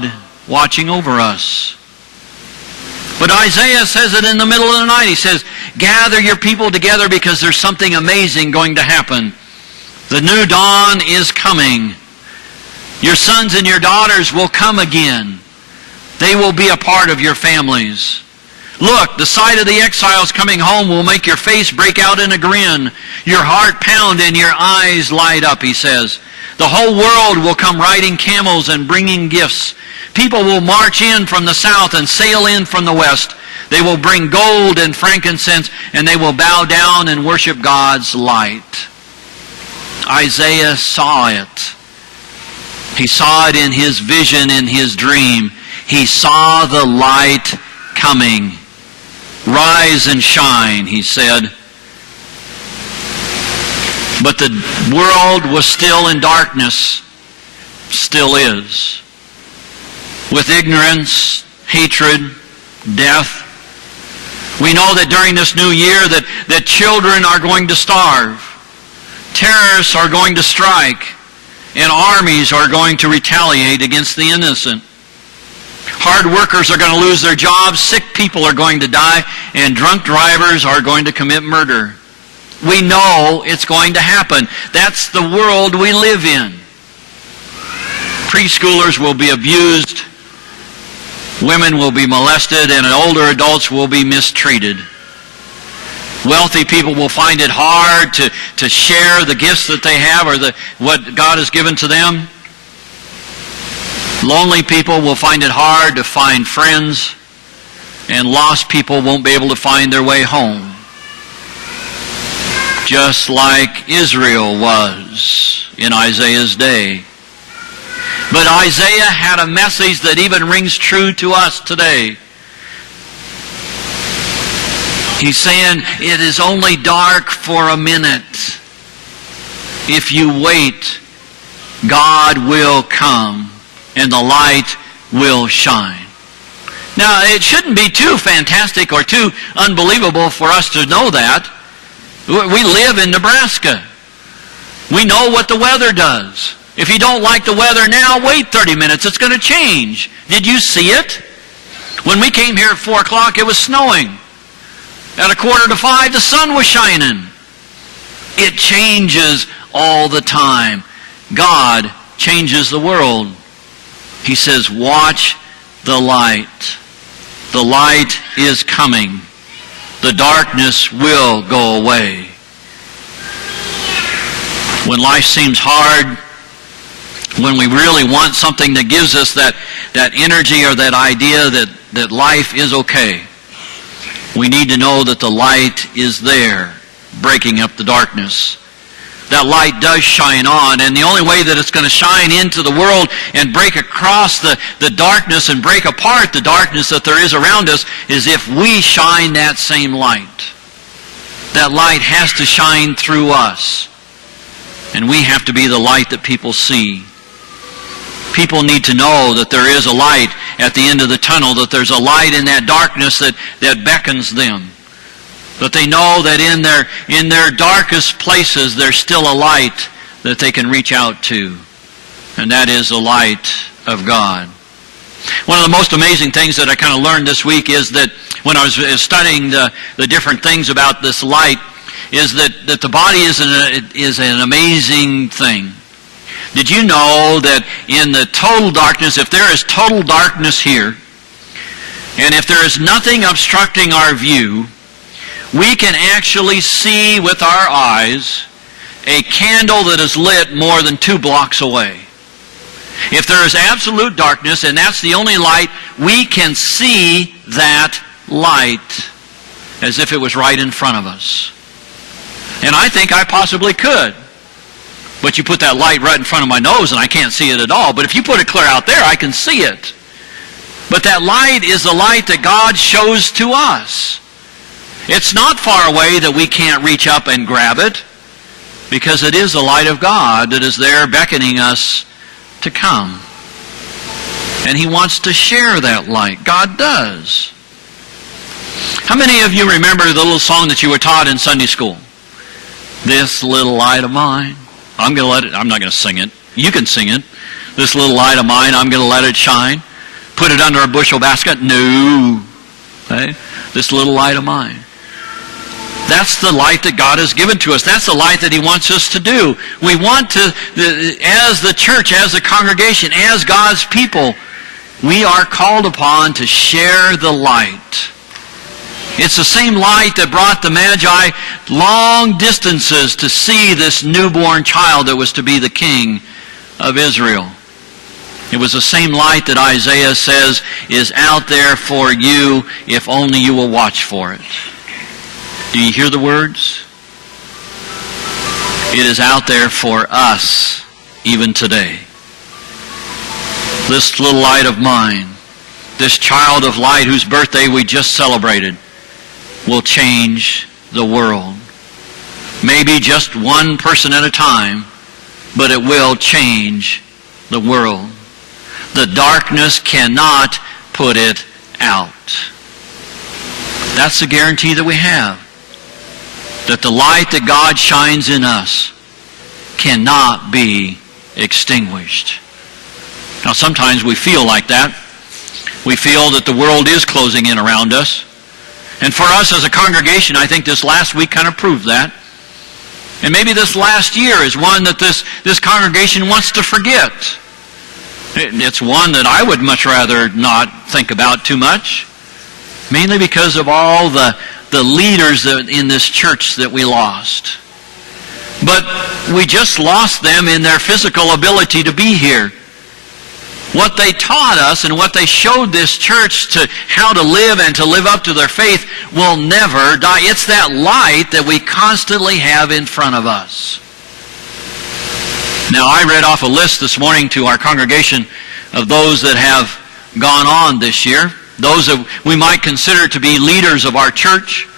God watching over us. But Isaiah says it in the middle of the night. He says, gather your people together because there's something amazing going to happen. The new dawn is coming. Your sons and your daughters will come again. They will be a part of your families. Look, the sight of the exiles coming home will make your face break out in a grin, your heart pound and your eyes light up, he says. The whole world will come riding camels and bringing gifts. People will march in from the south and sail in from the west. They will bring gold and frankincense, and they will bow down and worship God's light. Isaiah saw it. He saw it in his vision, in his dream. He saw the light coming. Rise and shine, he said. But the world was still in darkness, still is, with ignorance, hatred, death. We know that during this new year that children are going to starve, terrorists are going to strike, and armies are going to retaliate against the innocent. Hard workers are going to lose their jobs, sick people are going to die, and drunk drivers are going to commit murder. We know it's going to happen. That's the world we live in. Preschoolers will be abused, women will be molested, and older adults will be mistreated. Wealthy people will find it hard to share the gifts that they have or what God has given to them. Lonely people will find it hard to find friends, and lost people won't be able to find their way home. Just like Israel was in Isaiah's day. But Isaiah had a message that even rings true to us today. He's saying, it is only dark for a minute. If you wait, God will come and the light will shine. Now, it shouldn't be too fantastic or too unbelievable for us to know that. We live in Nebraska. We know what the weather does. If you don't like the weather now, wait 30 minutes. It's going to change. Did you see it? When we came here at 4 o'clock, it was snowing. At 4:45, the sun was shining. It changes all the time. God changes the world. He says, watch the light. The light is coming. The darkness will go away. When life seems hard, when we really want something that gives us that energy or that idea that life is okay, we need to know that the light is there, breaking up the darkness. That light does shine on, and the only way that it's going to shine into the world and break across the darkness and break apart the darkness that there is around us is if we shine that same light. That light has to shine through us, and we have to be the light that people see. People need to know that there is a light at the end of the tunnel, that there's a light in that darkness that beckons them. That they know that in their darkest places there's still a light that they can reach out to. And that is the light of God. One of the most amazing things that I kind of learned this week is that when I was studying the different things about this light, is that the body is an amazing thing. Did you know that in the total darkness, if there is total darkness here, and if there is nothing obstructing our view, we can actually see with our eyes a candle that is lit more than 2 blocks away. If there is absolute darkness, and that's the only light, we can see that light as if it was right in front of us. And I think I possibly could. But you put that light right in front of my nose and I can't see it at all. But if you put it clear out there, I can see it. But that light is the light that God shows to us. It's not far away that we can't reach up and grab it, because it is the light of God that is there beckoning us to come. And He wants to share that light. God does. How many of you remember the little song that you were taught in Sunday school? This little light of mine. I'm not going to sing it. You can sing it. This little light of mine, I'm going to let it shine. Put it under a bushel basket? No. Okay? This little light of mine. That's the light that God has given to us. That's the light that He wants us to do. We want to, as the church, as a congregation, as God's people, we are called upon to share the light. It's the same light that brought the Magi long distances to see this newborn child that was to be the king of Israel. It was the same light that Isaiah says is out there for you if only you will watch for it. Do you hear the words? It is out there for us even today. This little light of mine, this child of light whose birthday we just celebrated, will change the world. Maybe just one person at a time, but it will change the world. The darkness cannot put it out. That's the guarantee that we have. That the light that God shines in us cannot be extinguished. Now sometimes we feel like that. We feel that the world is closing in around us. And for us as a congregation, I think this last week kind of proved that. And maybe this last year is one that this congregation wants to forget. It's one that I would much rather not think about too much. Mainly because of all the leaders in this church that we lost. But we just lost them in their physical ability to be here. What they taught us and what they showed this church to how to live and to live up to their faith will never die. It's that light that we constantly have in front of us. Now, I read off a list this morning to our congregation of those that have gone on this year. Those that we might consider to be leaders of our church.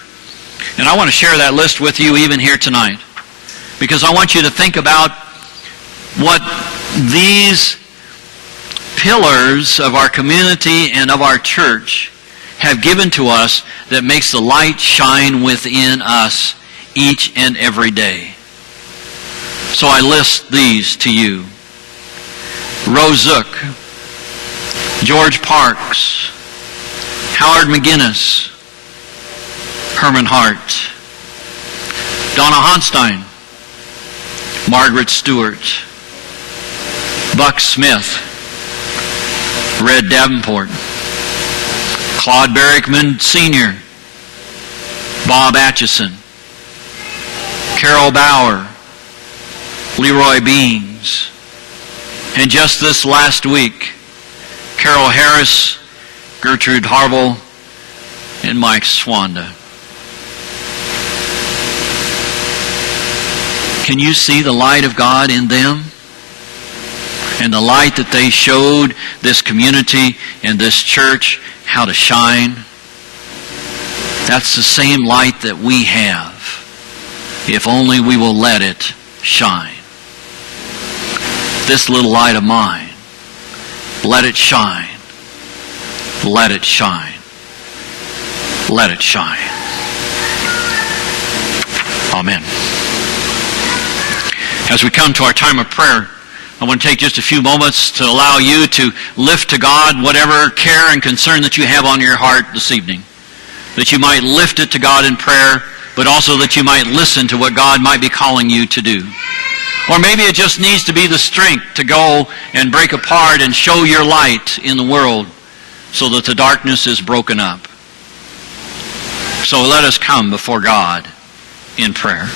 And I want to share that list with you even here tonight. Because I want you to think about what these pillars of our community and of our church have given to us that makes the light shine within us each and every day. So I list these to you. Rose Zook, George Parks, Howard McGinnis, Herman Hart, Donna Honstein, Margaret Stewart, Buck Smith, Red Davenport, Claude Barrickman Sr., Bob Atchison, Carol Bauer, Leroy Beans, and just this last week, Carol Harris, Gertrude Harville, and Mike Swanda. Can you see the light of God in them? And the light that they showed this community and this church how to shine? That's the same light that we have, if only we will let it shine. This little light of mine, let it shine. Let it shine. Let it shine. Amen. As we come to our time of prayer, I want to take just a few moments to allow you to lift to God whatever care and concern that you have on your heart this evening. That you might lift it to God in prayer, but also that you might listen to what God might be calling you to do. Or maybe it just needs to be the strength to go and break apart and show your light in the world so that the darkness is broken up. So let us come before God in prayer.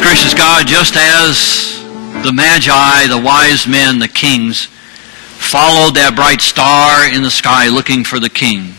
Gracious God, just as the Magi, the wise men, the kings, followed that bright star in the sky looking for the king.